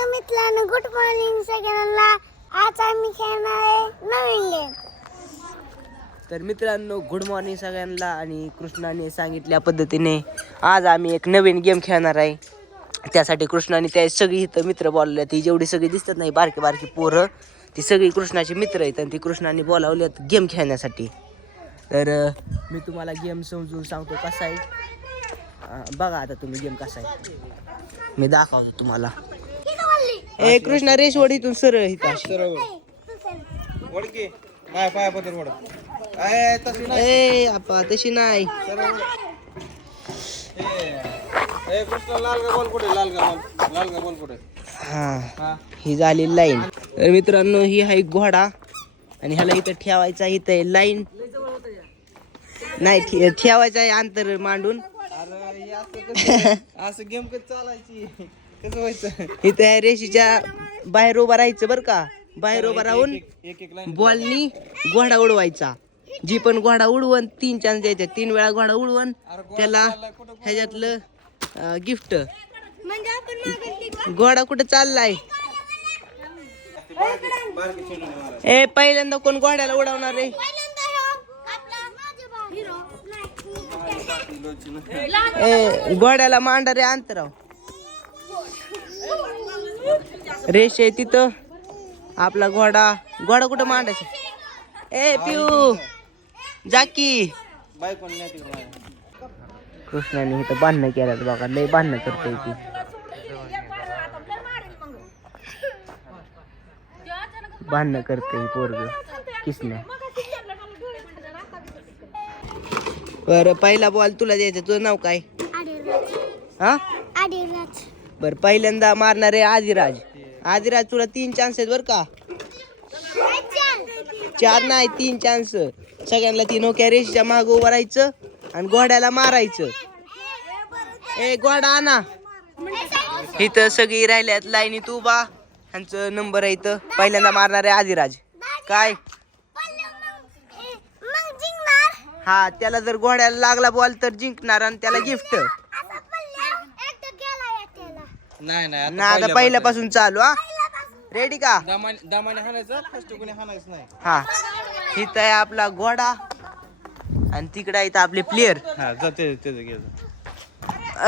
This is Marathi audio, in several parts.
तर मित्रांनो गुड मॉर्निंग सगळ्यांना. आज आम्ही खेळणार आहे नवीन गेम तर मित्रांनो गुड मॉर्निंग सगळ्यांना आणि कृष्णाने सांगितल्या पद्धतीने आज आम्ही एक नवीन गेम खेळणार आहे. त्यासाठी कृष्णाने त्या सगळी इथं मित्र बोलवले ती जेवढी सगळी दिसतात नाही बारकी बारकी पोरं ती सगळी कृष्णाची मित्र आहेत आणि ती कृष्णाने बोलावल्यात गेम खेळण्यासाठी. तर मी तुम्हाला गेम समजून सांगतो कसा आहे. बघा आता तुम्ही गेम कसा आहे. मी दाखवतो तुम्हाला. ए कृष्णा रेशवड इथून सरळ इथं अशी. वडके पाय पाय पत्र वड काय तशी नाही. ए आपा तशी नाही. ए कृष्ण लाल का बॉल कुठे लाल का बॉल. लाल का बॉल कुठे हा हा. ही झाली लाईन. तर मित्रांनो ही आहे घोडा. आणि ह्याला इथं ठेवायचा इथं आहे लाईन. नाही ठे- ठेवायचं आहे अंतर मांडून. अरे हे असं कसं असं गेम कधी चालायची? कसं व्हायचं? इथं रेषेच्या बाहेर उभा राहायचं बरं का. बाहेर उभा राहून एक एक लाईन बॉलनी घोडा उडवायचा. जी पण घोडा उडवण तीन चान्स द्यायचे. तीन वेळा घोडा उडवण त्याला ह्याच्यातलं गिफ्ट म्हणजे आपण मागे घोडा कुठं चाललाय? ए पहिल्यांदा कोण घोड्याला उडवणार रे? ए घोड्याला मांडा रे अंतराव. रेष आहे तिथं. आपला घोडा. घोडा कुठं मांडायचा? ए पिऊ. जाकी कृष्णाने इथं बांधणं केलं बघा. लय बांधणं करते ती. बांधणं करते पोरग. किसने. बर पहिला बॉल तुला द्यायचा. तुझं नाव काय? हा? बर पहिल्यांदा मारणारे आदिराज. आदिराज तुला तीन चान्स आहेत बर का? चार नाही तीन चान्स सगळ्यांना तीन ओक्या रेषेच्या माग उभं राहायचं आणि घोड्याला मारायचं. ए घोडा आणा. इथं सगळी राहिल्यात लाईनीत उभा. ह्यांचं नंबर आहे इथं. पहिल्यांदा मारणारे आदिराज. काय? हा त्याला जर घोड्याला लागला बॉल तर जिंकणार आणि त्याला गिफ्ट असा पल्ल्या एकटं गेला या त्याला नाही नाही ना आता पहिल्यापासून. चालू हा. रेडी का? दामाने दामाने हाणायचं फर्स्ट कोणी हाणायचं नाही. हा. इथं आहे आपला घोडा. आणि तिकडे आहेत आपले प्लेयर हा जाते त्याचं घे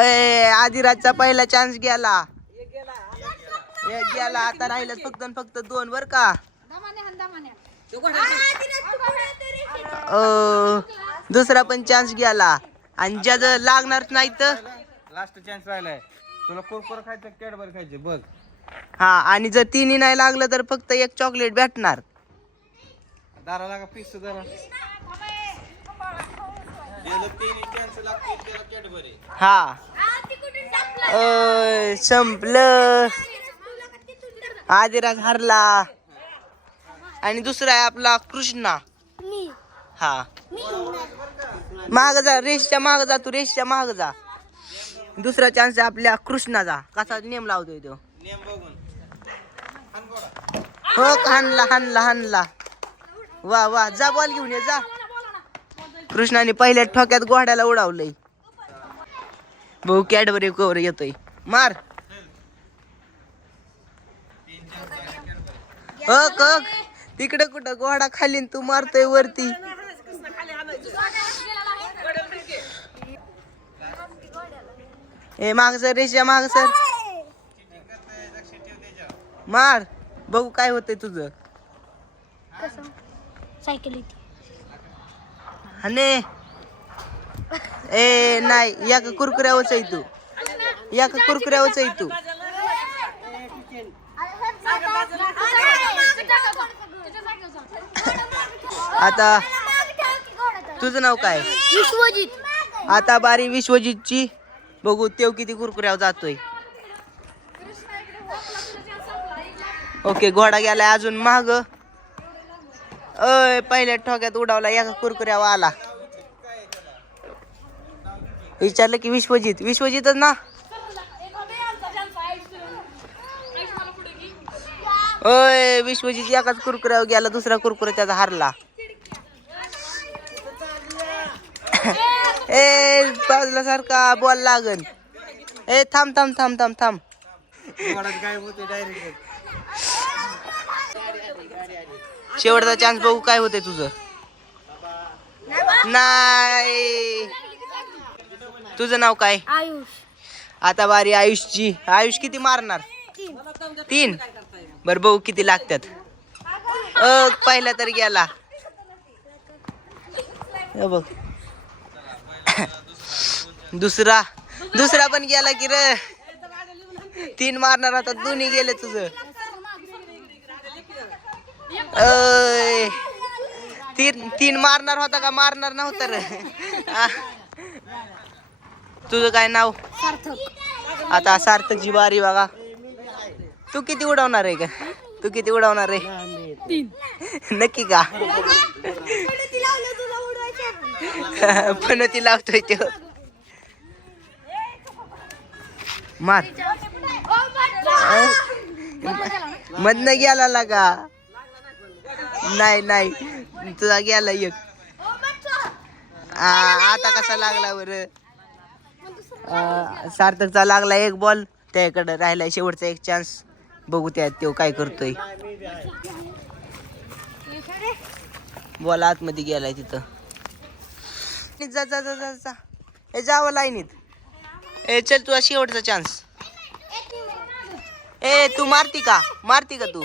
ए आदिराजचा पहिला चान्स गेला. एक गेला आता राहिलं फक्त आणि फक्त दोन बर का? अ, दुसरा पण चान्स गेला. आणि ज्याचं लागणार नाही तर? लास्ट चान्स राहिलाय. तुला कुरकुर खायचं कॅडबरी खायचे बघ. हा आणि जर तिन्ही नाही लागलं तर फक्त एक चॉकलेट भेटणार. दारा लागा त्याला कॅडबरी हा. अ, संपलं. आदिराज हरला. आणि दुसरा आहे आपला कृष्णा. मी. हा. माग जा रेषच्या माग जा तू रेषच्या माग जा. दुसरा चान्स आहे आपल्या कृष्णाचा. कसा नेम लावतोय तो? नेम बघून. हो हानला हानला हानला. वा वा जा बॉल घेऊन ये जा. कृष्णाने पहिल्या ठोक्यात घोड्याला उडावलंय. भाऊ कॅडबरी कवर येतोय. मार. अक तिकडे कुठं घोडा खाली तू मारतोय वरती. ए माग सर रेषा माग सर. मार. बघू काय होतंय तुझं. सायकल हने. ए नाही या का कुरकुऱ्यावरच आहे तू. या का कुरकुऱ्यावरच आहे तू. आता तुझं नाव काय? विश्वजित. आता बारी विश्वजितची. बघू तेव किती कुरकुऱ्यावर जातोय. ओके घोडा गेलाय अजून माग. अय पहिल्या ठोक्यात उडावला एका कुरकुऱ्यावर आला. विचारलं की विश्वजित विश्वजितच ना? अय विश्वजित एकाच कुरकुऱ्यावर गेला दुसरा कुरकुरा त्याचा हारला. ए बाजूला सारखा बॉल लागन. ए थांब थांब थांब थांब थांब. होते शेवटचा चान्स बघू काय होतंय तुझं. नाही. तुझं नाव काय? आयुष. आता बारी आयुषची. आयुष किती मारणार? तीन. बर बघू किती लागतात अ पहिला तर गेला. हे बघ. दुसरा दुसरा पण गेला की र. तीन मारणार आता दोन्ही गेले तुझं. अय, तीन तीन मारणार होता का? मारणार नव्हता र. तुझं काय नाव? आता सार्थकची बारी बघा. तू किती उडवणार आहे का तू किती उडवणार आहे? नक्की का? पण ती लावतोय तो. मार. मधनं गेला लागा नाही नाही. तुझा गेला एक. आ, आता कसा लागला बर? सार्थकचा लागला एक बॉल त्याकडे राहिला शेवटचा एक चान्स बघू त्यात तो काय करतोय. बॉल आतमध्ये गेलाय तिथं. जा जा जा जा जा. हे जावं लाईनीत. ए चल तुझा शेवटचा चान्स ए तू मारती का? मारती का तू?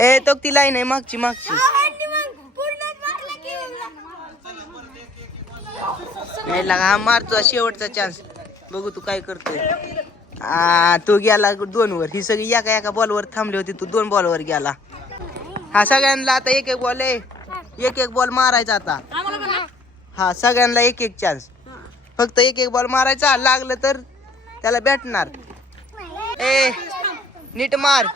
ए तो ती लाईन आहे मागची मागची. नाही लागा हा मार तुझा शेवटचा चान्स बघू तू काय करतोय. आ तो गेला दोन वर ही सगळी एका एका बॉलवर थांबली होती. तू दोन बॉलवर गेला. हा सगळ्यांना आता एक एक बॉल आहे. एक एक बॉल मारायचा आता. हा सगळ्यांना एक एक चान्स फक्त एक एक बॉल मारायचा लागलं तर त्याला भेटणार. ए नीट मार.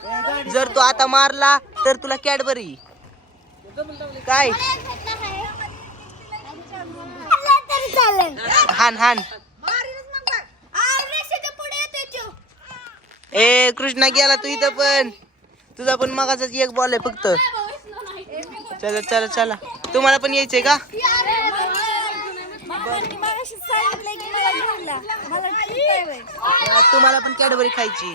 जर तू आता मारला तर तुला कॅडबरी. काय? हान हान. ए कृष्णा गेला तू इथं पण. तुझा पण मगाचा एक बॉल आहे फक्त. चला चला चला. तुम्हाला पण यायचंय का? तुम्हाला पण कॅडबरी खायची.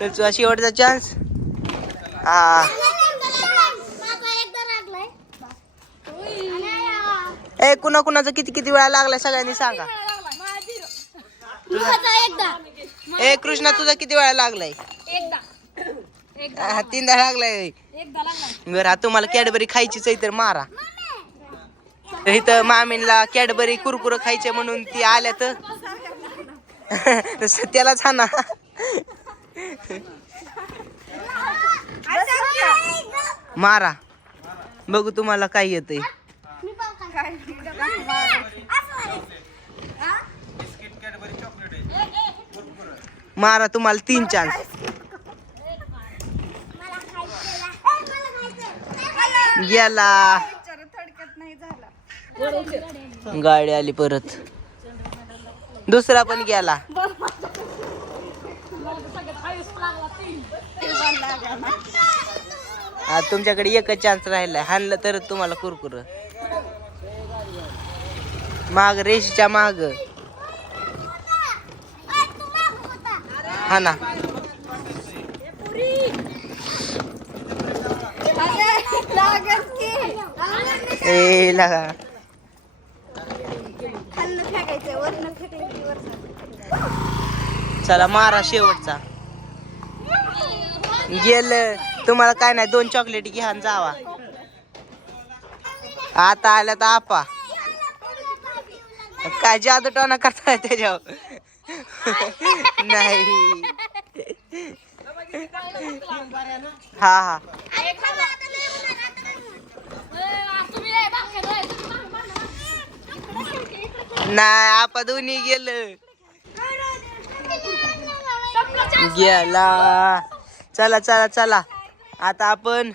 तर तुझा शेवटचा चान्स हा ए कुणा कुणाचं किती किती वेळा लागलाय सगळ्यांनी सांगा. ए कृष्णा तुझा किती वेळा लागलाय? हा, तीनदा लागलाय बरं आता तुम्हाला कॅडबरी खायचीच आहे तर मारा. तर इथं मामीला कॅडबरी कुरकुर खायचे म्हणून ती आल्या तर त्यालाच हा ना मारा. बघू तुम्हाला काय येतंय बिस्किट कॅडबरी चॉकलेट आहे मारा तुम्हाला तीन चान्स. गेला. गाडी आली परत. दुसरा पण गेला. हा तुमच्याकडे एकच चान्स राहिलाय. हाणलं तर तुम्हाला कुरकुर. माग रेषेच्या माग. हा ना. ए लगा चला मारा शेवटचा. गेल. तुम्हाला काय नाही दोन चॉकलेट घ्या जावा. आता आल्या तर आपा. काय जादू टोना करताय त्याच्यावर? नाही. हा हा नाही आपा दोन्ही गेलं. गेला. चला चला चला. आता आपण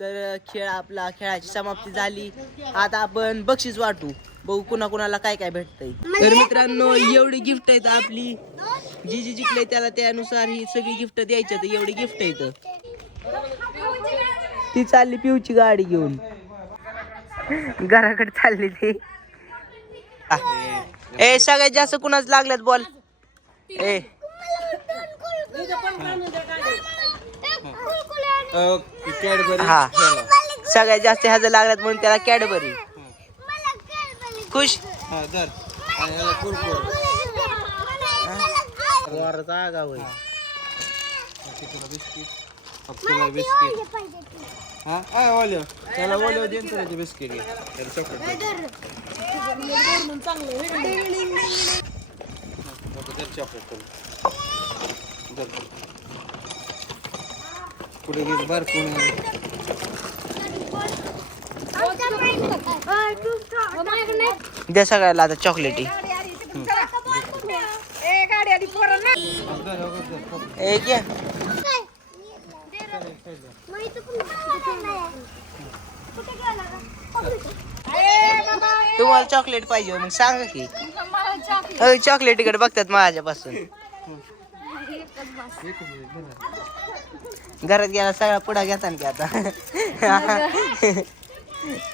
तर खेळ आपला खेळाची समाप्ती झाली. आता आपण बक्षीस वाटू. बघू कुणा कुणाला काय काय भेटतंय. तर मित्रांनो एवढी गिफ्ट आहेत आपली. जी जी जिंकले त्याला त्यानुसार ही सगळी गिफ्ट द्यायची तर एवढी गिफ्ट आहेत. ती चालली पिऊची गाडी घेऊन. घराकडे चालली ती. ए सगळ्यात जास्त कुणाच लागल्यात बॉल. ए. कॅडबरी हा. सगळ्यात जास्त ह्याचं लागल्यात म्हणून त्याला कॅडबरी खुश? हा आणि कुरकुर. वरचा. तुला बिस्किट. तुला बिस्किट. हा? आ ओल्यो त्याला बिस्किट. घे त्याला चॉकलेट दे पुढे घे बार कोणी द्या सगळ्याला आता चॉकलेटी तुम्हाला चॉकलेट पाहिजे मग सांगा की. चॉकलेट इकडे बघतात माझ्यापासून. घरात गेला सगळा पुढा घेता की आता.